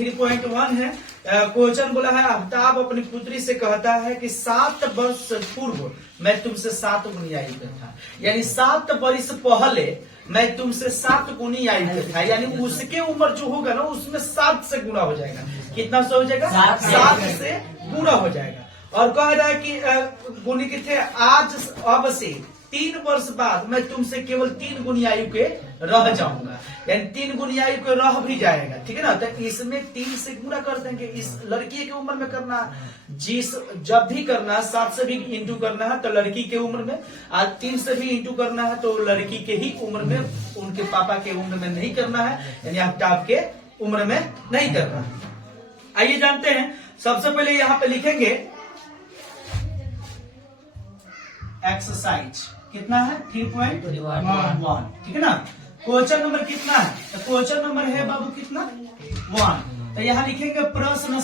3.1 है। क्वेश्चन बोला है आफ्ताब अपनी पुत्री से कहता है कि 7 वर्ष पूर्व मैं तुमसे 7 गुनी आयु का था, यानी 7 वर्ष पहले मैं तुमसे 7 गुनी आयु का था, यानी उसके उम्र जो होगा ना उसमें 7 से गुना हो जाएगा। कितना से हो जाएगा? 7 से गुना हो जाएगा। और कह रहा है कि गुनी के थे आज अब से 3 वर्ष बाद मैं तुमसे केवल 3 गुनी आयु के रह जाऊंगा, यानी 3 गुनी आयु के रह भी जाएगा। ठीक है ना, तो इसमें 3 से गुना कर देंगे। इस लड़की के उम्र में करना, जब भी करना 7 से भी इंटू करना है तो लड़की के उम्र में, आज 3 से भी इंटू करना है तो लड़की के ही उम्र में, उनके पापा के उम्र में नहीं करना है, यानी आफ्ताब के उम्र में नहीं करना है। आइए जानते हैं। सबसे पहले यहाँ पे लिखेंगे एक्सरसाइज कितना है 3.1, ठीक है ना। क्वेश्चन नंबर कितना है? तो क्वेश्चन नंबर है बाबू कितना 1। तो यहाँ लिखेंगे प्रश्न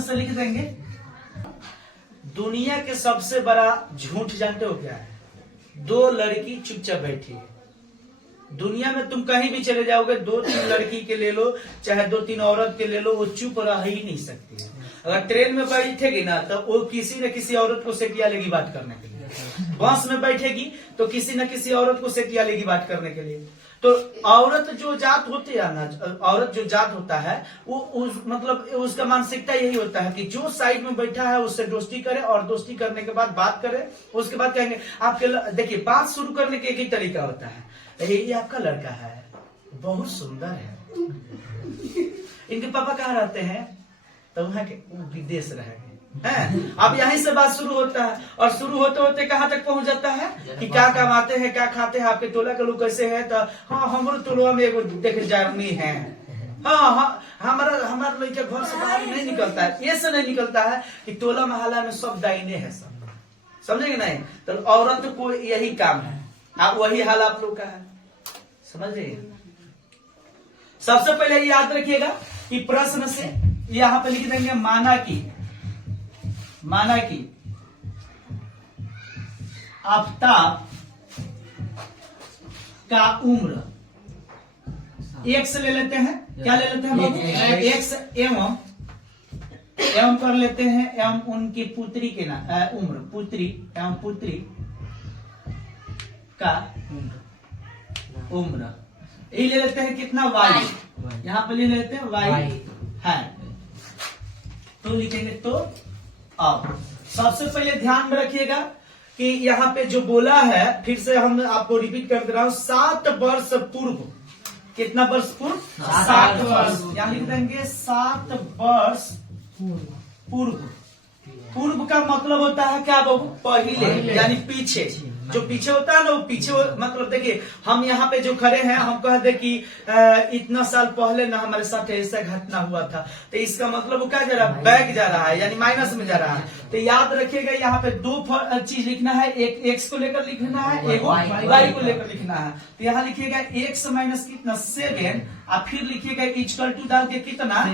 से लिख देंगे। दुनिया के सबसे बड़ा झूठ जानते हो क्या है? 2 लड़की चुपचाप बैठी है। दुनिया में तुम कहीं भी चले जाओगे, 2-3 लड़की के ले लो, चाहे 2-3 औरत के ले लो, वो चुप रह ही नहीं सकती है। अगर ट्रेन में बैठेगी ना तो वो किसी न किसी औरत को सेटिया लेगी बात करने के लिए। बस में बैठेगी तो किसी न किसी औरत को सेटिया लेगी बात करने के लिए। तो औरत जो जात होती है ना, औरत जो जात होता है वो मतलब उसका मानसिकता यही होता है कि जो साइड में बैठा है उससे दोस्ती करे, और दोस्ती करने के बाद बात करे, उसके बाद कहेंगे आपके। देखिए, बात शुरू करने के एक ही तरीका होता है, ये आपका लड़का है, बहुत सुंदर है, इनके पापा कहाँ रहते हैं? तो वहां के विदेश रह गए हैं। अब यहीं से बात शुरू होता है, और शुरू होते होते कहाँ तक पहुंच जाता है कि क्या कमाते हैं, क्या खाते हैं, आपके टोला के लोग कैसे हैं? तो हाँ, हमारे टोला में एगो देख जर्नी है, हाँ, हमारा लड़का घर से बाहर नहीं निकलता है। ये से नहीं निकलता है कि टोला मोहल्ला में सब डाइने है, सब समझेंगे नहीं। तो औरत को यही काम है, आप वही हाल आप लोग का है, समझ रहे। सबसे पहले याद रखिएगा कि प्रश्न से यहाँ पे लिख देंगे माना कि आफ्ताब का उम्र x ले लेते हैं। क्या ले लेते हैं बाबू? x एवं कर लेते हैं एवं उनकी पुत्री के ना उम्र, पुत्री एवं पुत्री का उम्र ये ले लेते हैं कितना y, यहाँ पे ले लेते हैं y है। तो लिखेंगे। तो अब सबसे पहले ध्यान में रखिएगा कि यहाँ पे जो बोला है, फिर से हम आपको रिपीट कर दे रहा हूं, 7 वर्ष पूर्व। कितना वर्ष पूर्व? 7 वर्ष। यहाँ लिख देंगे 7 वर्ष पूर्व। पूर्व का मतलब होता है क्या बाबू? पहले, यानी पीछे। जो पीछे होता है ना वो पीछे मतलब देखिए, हम यहाँ पे जो खड़े हैं, हम कह दे कि इतना साल पहले ना हमारे साथ ऐसा घटना हुआ था, तो इसका मतलब वो क्या जा रहा है? बैक जा रहा है, यानी माइनस में जा रहा है। तो याद रखिएगा यहाँ पे 2 चीज लिखना है, एक x को लेकर लिखना है, एक y को लेकर लिखना है। तो यहाँ लिखिएगा x माइनस कितना 7, और फिर लिखिएगा इक्वल टू डाल के कितना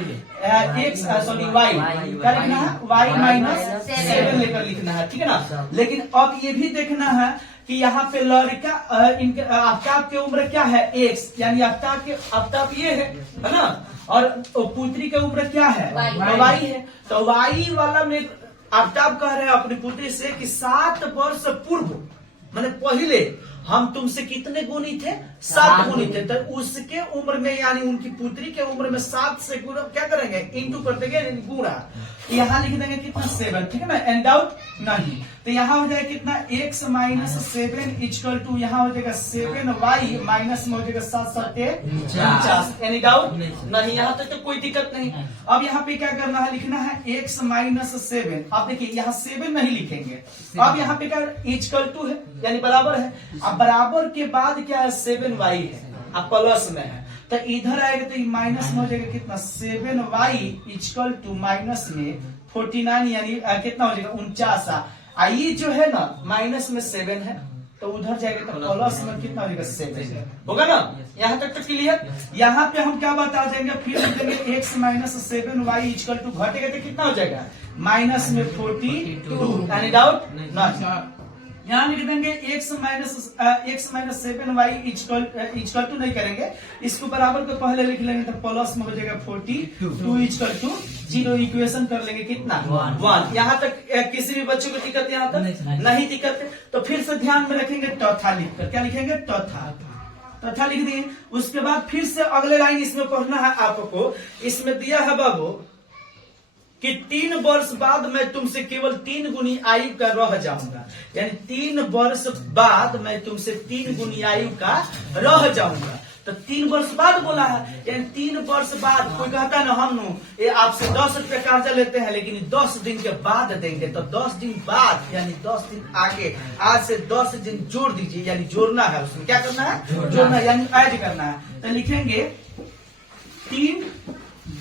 x सॉरी y क्या लिखना है? y माइनस 7 लेकर लिखना है, ठीक है ना। लेकिन अब ये भी देखना है कि यहाँ पे लड़का आफ्ताब की उम्र क्या है? x, यानी आफ्ताब ये है ना, और पुत्री की उम्र क्या है? y है। तो y वाला में आफ्ताब कह रहे हैं अपनी पुत्री से कि 7 वर्ष पूर्व, मैंने पहले हम तुमसे कितने गुनी थे? 7 गुनी थे। तो उसके उम्र में, यानी उनकी पुत्री के उम्र में 7 से गुना क्या करेंगे? इंटू कर देंगे, गुणा। यहाँ लिख देंगे कितना 7, ठीक है ना, एंड डाउट नहीं। तो यहाँ हो जाएगा कितना x माइनस 7 इक्वल टू, यहाँ हो जाएगा 7y माइनस में हो जाएगा 7×7 एनी डाउट नहीं। यहाँ तक तो कोई दिक्कत नहीं। अब यहाँ पे क्या करना है? लिखना है x माइनस 7। आप देखिए यहाँ 7 नहीं लिखेंगे, अब यहाँ पे क्या इक्वल टू है, यानी बराबर है। अब बराबर के बाद क्या है? 7y है, अब प्लस में है, तो इधर आएगा तो माइनस में हो जाएगा कितना? 7y इक्वल टू माइनस में 49, यानी कितना हो जाएगा? 49। ये जो है ना माइनस में 7 है, तो उधर जाएगा तो प्लस में कितना हो जाएगा? 7 होगा ना। यहाँ तक तो क्लियर। यहाँ पे हम क्या बता देंगे? फिर लिख देंगे x minus 7y equal to, घटेगा तो कितना हो जाएगा? माइनस में 42। एनी डाउट नहीं। यहाँ लिख देंगे x minus 7y equal to नहीं करेंगे, इसको बराबर को पहले लिख लेंगे तो प्लस में हो जाएगा 42 इक्वल टू 0, इक्वेशन कर लेंगे कितना 1। यहाँ तक किसी भी बच्चे को दिक्कत यहाँ तक नहीं दिक्कत है। तो फिर से ध्यान में रखेंगे टॉथा लिखकर, क्या लिखेंगे टॉथा लिख दिए। उसके बाद फिर से अगले लाइन इसमें पढ़ना है आपको। इसमें दिया है बाबू कि 3 वर्ष बाद मैं तुमसे केवल 3 गुनी आयु का रह जाऊंगा, यानी 3 वर्ष बाद मैं तुमसे 3 गुनी आयु का रह जाऊंगा। तो 3 वर्ष बाद बोला है, यानी 3 वर्ष बाद। कोई कहता है ना हम ये आपसे 10 रुपया कर्जा लेते हैं लेकिन 10 दिन के बाद देंगे, तो 10 दिन बाद यानी 10 दिन आगे, आज से 10 दिन जोड़ दीजिए, यानी जोड़ना है। उसमें क्या करना है, जोड़ना यानी ऐड करना है। तो लिखेंगे 3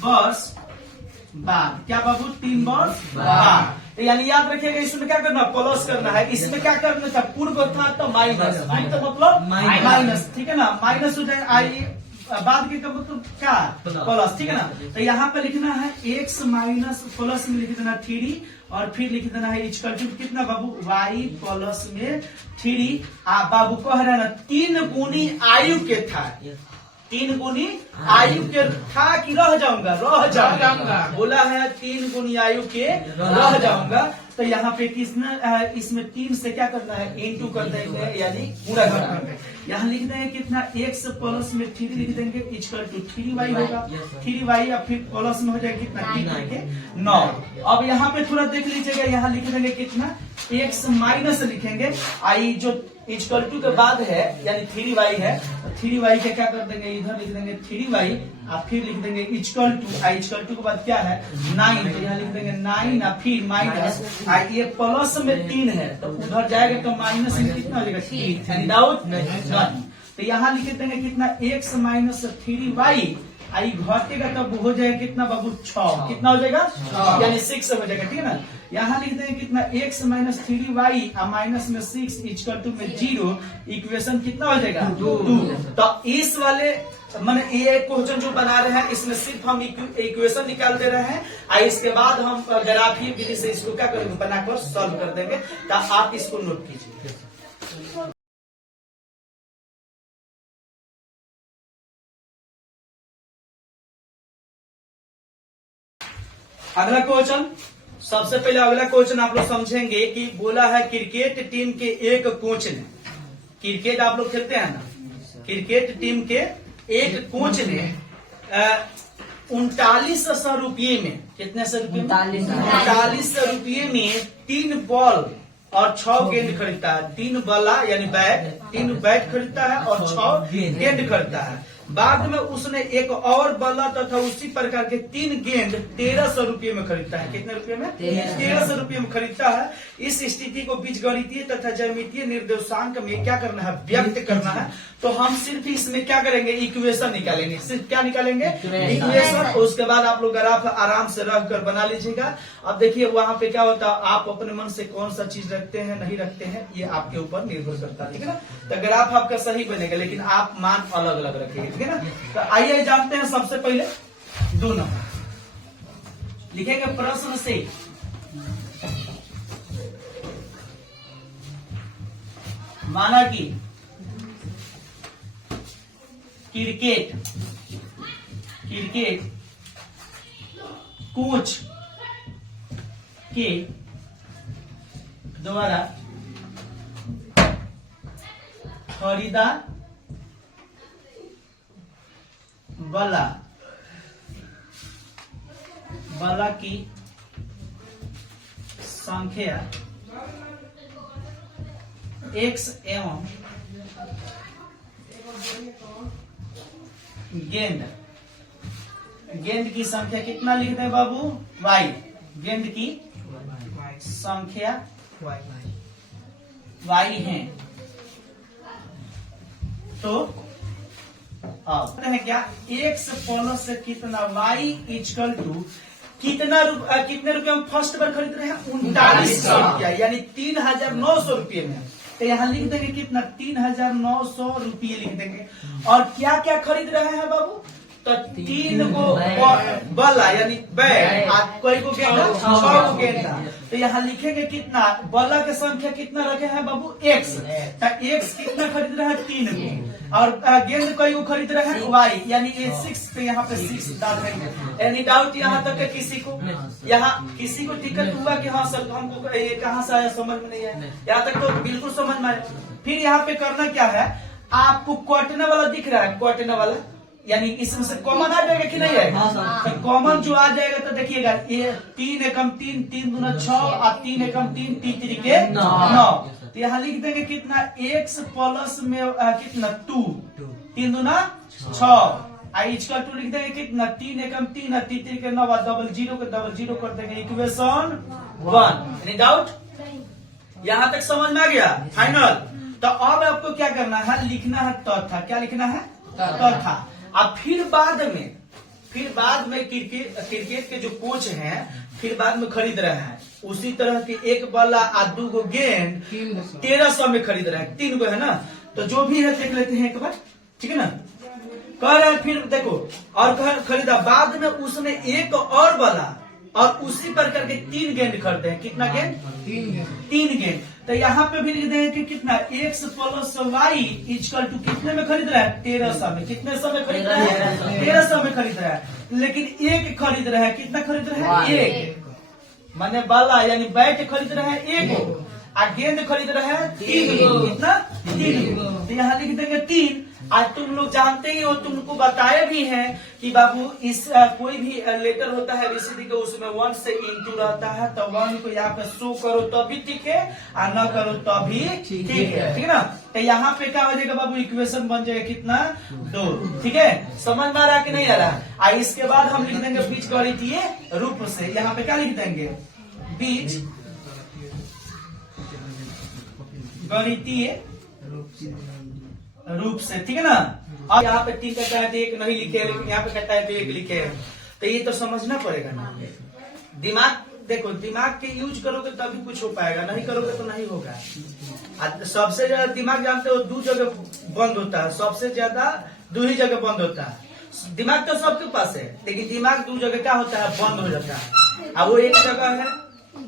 वर्ष बाद, क्या बाबू 3 वर्ष बाद। यानी याद रखिएगा इसमें क्या करना, प्लस करना है। इसमें क्या करना था, पूर्व था तो माइनस, तो मतलब माइनस, ठीक है ना, माइनस हो जाए आई बाद के मतलब क्या प्लस, ठीक है ना। तो यहाँ पे लिखना है x माइनस प्लस में लिख देना 3 और फिर लिख देना है इक्वल टू कितना बाबू y प्लस में 3। बाबू कह रहे हैं ना 3 गुनी आयु के था, 3 गुनी आयु के था कि रह जाऊंगा, बोला है 3 गुनी आयु के रह जाऊंगा। तो यहाँ पे किसने इसमें 3 से क्या करना है, इनटू कर देंगे, यानी पूरा करना है। यहाँ लिख देंगे कितना x प्लस में 3 लिख देंगे इक्वल टू 3y होगा, 3y और फिर प्लस में हो जाएगा कितना 3 के 9। अब यहाँ पे थोड़ा देख लीजिएगा, यहाँ लिख देंगे कितना x माइनस लिखेंगे आई जो इक्वल टू के बाद है, यानी 3y है। 3y के क्या कर देंगे, इधर लिख देंगे 3y और फिर लिख देंगे equal to, I equal to के बाद क्या है 9, तो यहाँ लिख देंगे 9 और फिर माइनस, ये प्लस में 3 है तो उधर जाएगा तो माइनस में कितना हो जाएगा 3, डाउट नहीं। तो यहाँ लिख देंगे कितना x माइनस 3y, आई घटेगा तब हो जाएगा कितना बाबू 6, कितना हो जाएगा यानी 6 हो जाएगा, ठीक है ना। यहाँ लिख देंगे कितना x माइनस 3y और माइनस में 6 इक्वल टू में 0, इक्वेशन कितना हो जाएगा 2। तो इस वाले मैंने ये क्वेश्चन जो बना रहे हैं इसमें सिर्फ हम इक्वेशन निकाल दे रहे हैं, और इसके बाद हम ग्राफीय विधि से इसको क्या करेंगे, बनाकर सॉल्व कर देंगे। तो आप इसको नोट कीजिए। अगला क्वेश्चन, सबसे पहले अगला क्वेश्चन आप लोग समझेंगे कि बोला है क्रिकेट टीम के एक कोच ने, क्रिकेट आप लोग खेलते हैं ना, क्रिकेट टीम के एक कोच ने 3900 रुपये में, कितने सौ रुपये, 3900 रुपये में 3 बॉल और 6 गेंद खरीदता है। 3 बल्ला यानी बैट, 3 बैट खरीदता है और 6 गेंद खरीदता है। बाद में उसने एक और बल्ला तथा उसी प्रकार के 3 गेंद 1300 रुपये में खरीदता है। कितने रुपये में, 1300 रुपये में खरीदता है। इस स्थिति को बीजगणितीय तथा ज्यामितीय निर्देशांक में क्या करना है, व्यक्त करना है। तो हम सिर्फ इसमें क्या करेंगे, इक्वेशन निकालेंगे। सिर्फ क्या निकालेंगे, इक्वेशन। उसके बाद आप लोग ग्राफ आराम से रख कर बना लीजिएगा। अब देखिए वहां पे क्या होता है, आप अपने मन से कौन सा चीज रखते हैं नहीं रखते हैं ये आपके ऊपर निर्भर करता है, ठीक है ना। तो ग्राफ आपका सही बनेगा लेकिन आप मान अलग अलग रखेंगे, ठीक है ना। तो आइए जानते हैं सबसे पहले 2 नंबर लिखेंगे प्रश्न से। माना कि क्रिकेट कोच के द्वारा खरीदा बल्ला की संख्या x एवं गेंद की संख्या कितना लिख दे बाबू, y। गेंद की संख्या y है। तो अब है क्या, x प्लस कितना y इक्वल टू कितना कितने रुपए में फर्स्ट बार खरीद रहे हैं, 3900 रुपया, यानी 3900 रुपये में। तो यहाँ लिख देंगे कितना, 3900 रुपये लिख देंगे। और क्या क्या खरीद रहे हैं बाबू, तो 3 को बल्ला यानी बैट, कोई को गेंदा 6 को गेंदा। तो यहाँ लिखेंगे कितना, बल्ला की संख्या कितना रखे हैं बाबू x, तो x कितना खरीद रहे हैं 3 को, और गेंद कोई को खरीद रहे हैं y यानी ये 6, तो यहाँ पे 6 डाल देंगे। एनी डाउट यहाँ तक है किसी को? यहाँ किसी को दिक्कत हुआ कि हाँ सर हमको ये कहाँ से आया समझ में नहीं है? यहाँ तक तो बिल्कुल समझ में आया। फिर यहाँ पे करना क्या है, आपको क्वार्टरना वाला दिख रहा है, क्वार्टरना वाला यानी इसमें से कॉमन आ जाएगा कि नहीं आएगा? तो कॉमन जो आ जाएगा तो देखिएगा ये 3 एकम 3, 3 दूना 6 और 3 एकम 3, 3 तिरिके 9। तो यहाँ लिख देंगे कितना, x प्लस में कितना 2, 3 दूना 6 इजकल टू लिख देंगे कितना 3 एकम 3 और 3 तिरिके 9 और डबल जीरो कर देंगे इक्वेशन 1। Any doubt? यहाँ तक समझ में आ गया? फाइनल। तो अब आपको क्या करना है, लिखना है तथा। क्या लिखना है? तथा। अब फिर बाद में क्रिकेट के जो कोच हैं फिर बाद में खरीद रहे हैं उसी तरह के एक बल्ला और 2 गो गेंद 1300 में खरीद रहे हैं, 3 गो है ना। तो जो भी है देख लेते हैं एक बार, ठीक है ना। कह रहे हैं फिर देखो और खरीदा, बाद में उसने एक और बल्ला और उसी प्रकार के 3 गेंद खरीदे हैं। कितना गेंद? 3 गेंद। तो यहाँ पे भी लिख देंगे कि कितना x plus y equal to कितने में खरीद रहा है? 1300 में। कितने सौ में खरीद रहा है? 1300 में खरीद रहा है। लेकिन एक खरीद रहा है, कितना खरीद रहा है? एक माने बाला यानी बैट खरीद रहा है 1 और गेंद खरीद रहा है 3 गो। कितना? 3 गो। तो यहाँ लिख देंगे 3। आज तुम लोग जानते ही हो, तुमको बताया भी है कि बाबू इस कोई भी लेटर होता है एबीसीडी का, उसमें 1 से इंटू रहता है। तो 1 को यहाँ पे शो करो तभी ठीक है और न करो तभी ठीक है, ठीक है ना। तो यहाँ पे क्या हो जाएगा बाबू, इक्वेशन बन जाएगा कितना 2। ठीक है, समझ में आ रहा कि नहीं आ रहा? इसके बाद हम लिख देंगे बीज गणितीय रूप से। यहाँ पे क्या लिख देंगे, बीज गणितीय रूप से, ठीक है ना। अब यहाँ पे 3 कहता है तो 1 नहीं लिखे, लेकिन यहाँ पे कहता है तो 1 लिखे। तो ये तो समझना पड़ेगा ना। दिमाग देखो, दिमाग के यूज करोगे तभी कुछ हो पाएगा, नहीं करोगे तो नहीं होगा। सबसे ज्यादा दिमाग जानते हो 2 जगह बंद होता है, सबसे ज्यादा 2 ही जगह बंद होता है। दिमाग तो सबके पास है, लेकिन दिमाग 2 जगह क्या होता है, बंद हो जाता है। अब वो एक जगह है,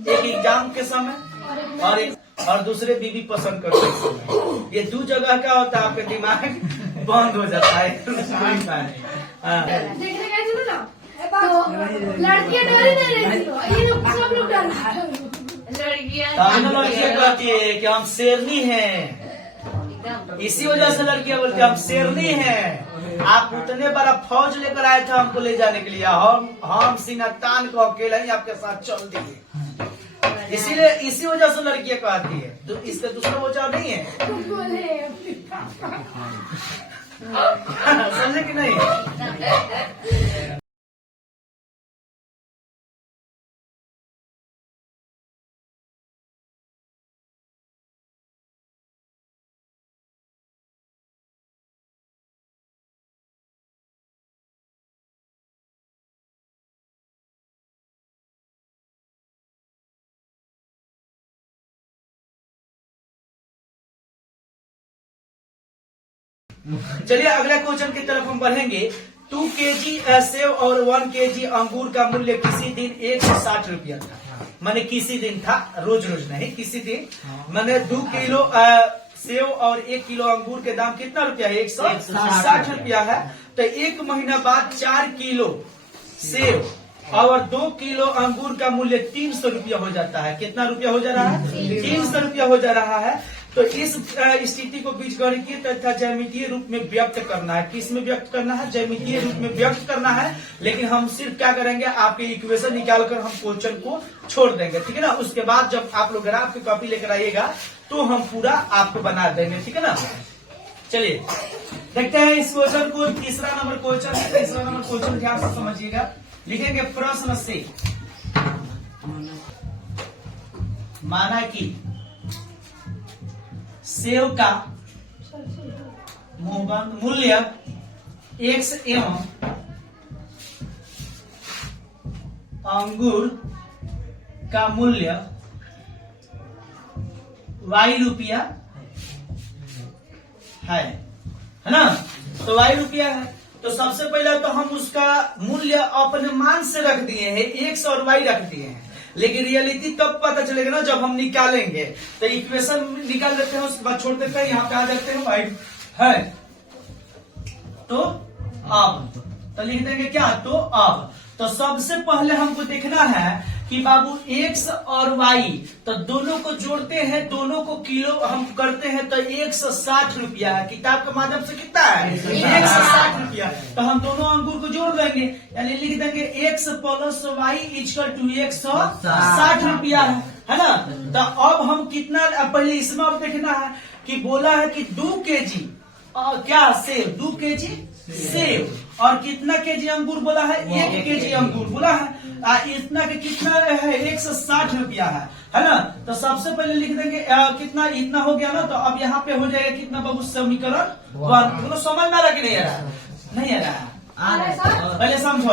एक एग्जाम के समय और दूसरे बीवी पसंद करते हैं। ये 2 जगह क्या होता है, आपका दिमाग बंद हो जाता है। लड़कियां डरी नहीं रहती, ये लोग सब लोग डर लड़कियां कहती है कि हम शेरनी हैं, इसी वजह से लड़कियां बोलती है हम शेरनी हैं। आप उतने बड़ा फौज लेकर आए थे हमको ले जाने के लिए, हम सीना तान को अकेला ही आपके साथ चल दिए। इसीलिए इसी वजह से लड़कियां कहती है, तो इसका दूसरा वजह नहीं है। समझे कि नहीं? चलिए अगला क्वेश्चन की तरफ हम बढ़ेंगे। 2 केजी सेव और 1 केजी अंगूर का मूल्य किसी दिन 160 रुपया था। माने किसी दिन था, रोज रोज नहीं, किसी दिन। माने 2 किलो सेव और 1 किलो अंगूर के दाम कितना रुपया है? 160 रुपया है। तो 1 महीना बाद 4 किलो सेव और 2 किलो अंगूर का मूल्य 300 रुपया हो जाता है। कितना रुपया हो जा रहा है? 300 रुपया हो जा रहा है। तो इस स्थिति को बीजगणितीय तथा ज्यामितीय रूप में व्यक्त करना है। किस में व्यक्त करना है? ज्यामितीय रूप में व्यक्त करना है। लेकिन हम सिर्फ क्या करेंगे, आपके इक्वेशन निकालकर हम क्वेश्चन को छोड़ देंगे, ठीक है ना। उसके बाद जब आप लोग ग्राफ की कॉपी लेकर आइएगा तो हम पूरा आपको बना देंगे, ठीक है ना। चलिए देखते हैं इस क्वेश्चन को। तीसरा नंबर क्वेश्चन है। तीसरा नंबर क्वेश्चन ध्यान से समझिएगा। लिखेंगे प्रश्न से, माना कि सेव का मूल्य x एवं अंगूर का मूल्य y रुपया है ना। तो y रुपया है तो सबसे पहले तो हम उसका मूल्य अपने मान से रख दिए हैं, x और y रख दिए हैं, लेकिन रियलिटी कब पता चलेगा ना, जब हम निकालेंगे। तो इक्वेशन निकाल देते हैं, उसके बाद छोड़ देते हैं, यहाँ पे आ जाते हैं y है। तो अब तो लिख देंगे क्या, तो अब तो सबसे पहले हमको देखना है कि बाबू x और y, तो दोनों को जोड़ते हैं, दोनों को किलो हम करते हैं, तो 160 रुपया है। किताब के माध्यम से कितना है, 160 रुपया। तो हम दोनों अंगूर को जोड़ देंगे, यानी लिख देंगे x plus y equal to 160 रुपया है ना। तो अब हम कितना, पहले इसमें अब देखना है कि बोला है कि 2 kg क्या सेब, 2 kg सेब, और कितना केजी अंगूर बोला है, 1 केजी अंगूर बोला है। इतना के कितना है, 160 रुपया है ना। तो सबसे पहले लिख देंगे कितना, इतना हो गया ना। तो अब यहाँ पे हो जाएगा कितना बाबू, समीकरण 1। बोलो समझ में आ रहा कि नहीं आ रहा, नहीं आ रहा, पहले समझो,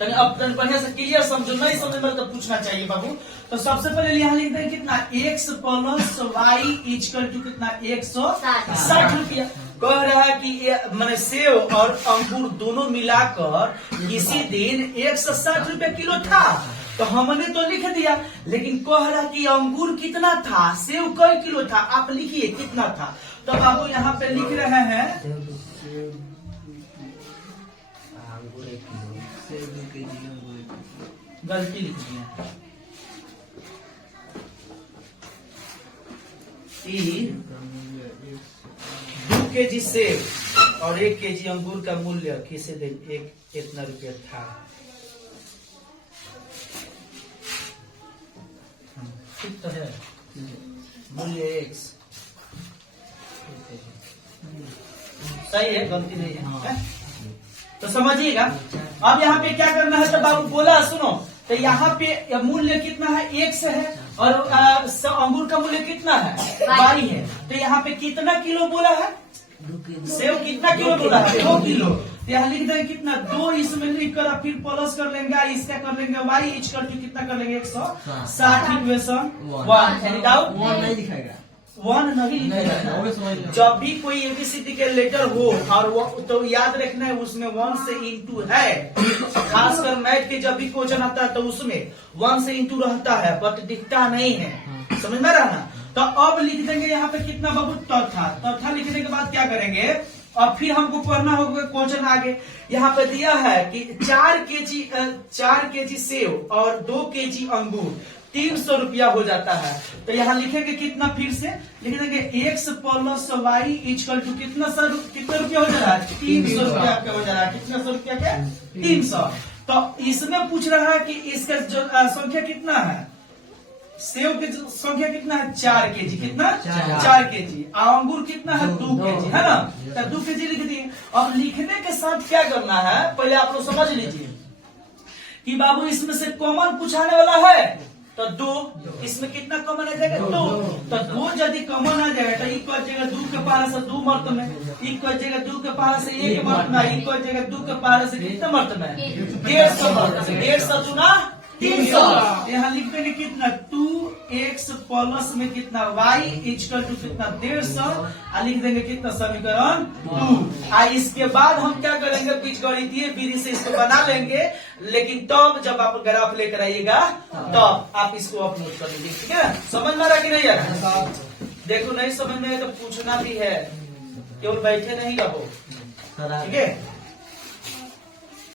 अब बढ़िया से क्लियर समझो, नहीं समझ में तो पूछना चाहिए बाबू। तो सबसे पहले यहाँ लिख देंगे कितना, x plus y equal to कितना, 160 रुपया। कह रहा है कि मैंने सेव और अंगूर दोनों मिलाकर इसी दिन 160 रुपया किलो था, तो हमने तो लिख दिया, लेकिन कह रहा कि अंगूर कितना था, सेव कई किलो था, आप लिखिए कितना था। तो बाबू यहाँ पे लिख रहे हैं गलती लिख दिया, 2 केजी सेब और 1 केजी अंगूर का मूल्य किसी दिन एक कितना रुपया था। ठीक तो है, मूल्य x सही है, गलती नहीं है। तो समझिएगा, अब यहाँ पे क्या करना है, तो बाबू बोला सुनो, तो यहाँ पे मूल्य कितना है, x है, और अंगूर का मूल्य कितना है, y है। तो यहाँ पे कितना किलो बोला है, सेव कितना किलो बोला है, 2 किलो। तो यहाँ लिख देंगे कितना, 2 इसमें लिख कर फिर प्लस कर लेंगे, इसका कर लेंगे y इक्वल टू कितना कर लेंगे, 160 इक्वेशन 1। एनी डाउट, 1 नहीं दिखाएगा, 1 नहीं लिखेगा। जब भी कोई एबीसीडी के लेटर हो और वो तो याद रखना है उसमें 1 से इंटू है, खासकर मैथ के जब भी क्वेश्चन आता है तो उसमें 1 से इंटू रहता है, बट दिखता नहीं है, समझ में रहा ना। तो अब लिख देंगे यहाँ पे कितना बाबू, तथा लिखने के बाद क्या करेंगे, और फिर हमको पढ़ना होगा क्वेश्चन आगे। यहाँ पे दिया है कि 4 केजी सेव और 2 केजी अंगूर 300 रुपया हो जाता है। तो यहाँ लिखेंगे कितना, फिर से लिख देंगे x plus y equal to कितना रुपया हो जा रहा है, 300 रुपया आपका हो जा रहा है। कितना सौ रुपया क्या, 300। तो इसमें पूछ रहा है कि इसका जो संख्या कितना है, सेव की संख्या कितना है, 4 केजी, कितना 4 केजी, अंगूर कितना है, 2 केजी है ना। तो 2 केजी लिख दिए। अब लिखने के साथ क्या करना है, पहले आप लोग समझ लीजिए कि बाबू इसमें से कॉमन पूछाने वाला है, तो 2, इसमें कितना कॉमन आ जाएगा, 2। तो 2 यदि कॉमन आ जाएगा तो इक्वल जगह 2 के पारा से 2 मर्त में, इक्वल जगह 2 के पारा से 1 मर्त में, इक्वल जगह 2 के पारा से कितने मर्त में, 150 मर्त में, 150 चुना 300। यहाँ लिख देंगे कितना, 2x प्लस में कितना y इक्वल टू कितना 150, लिख देंगे कितना, समीकरण 2। इसके बाद हम क्या करेंगे, बीजगणितीय विधि से इसको बना लेंगे, लेकिन तब जब आप ग्राफ लेकर आइएगा तब आप इसको अपलोड कर लीजिए, ठीक है। समझ में आ रहा कि नहीं आ रहा, देखो नहीं समझ में आए तो पूछना भी है, केवल बैठे नहीं रहो, ठीक है।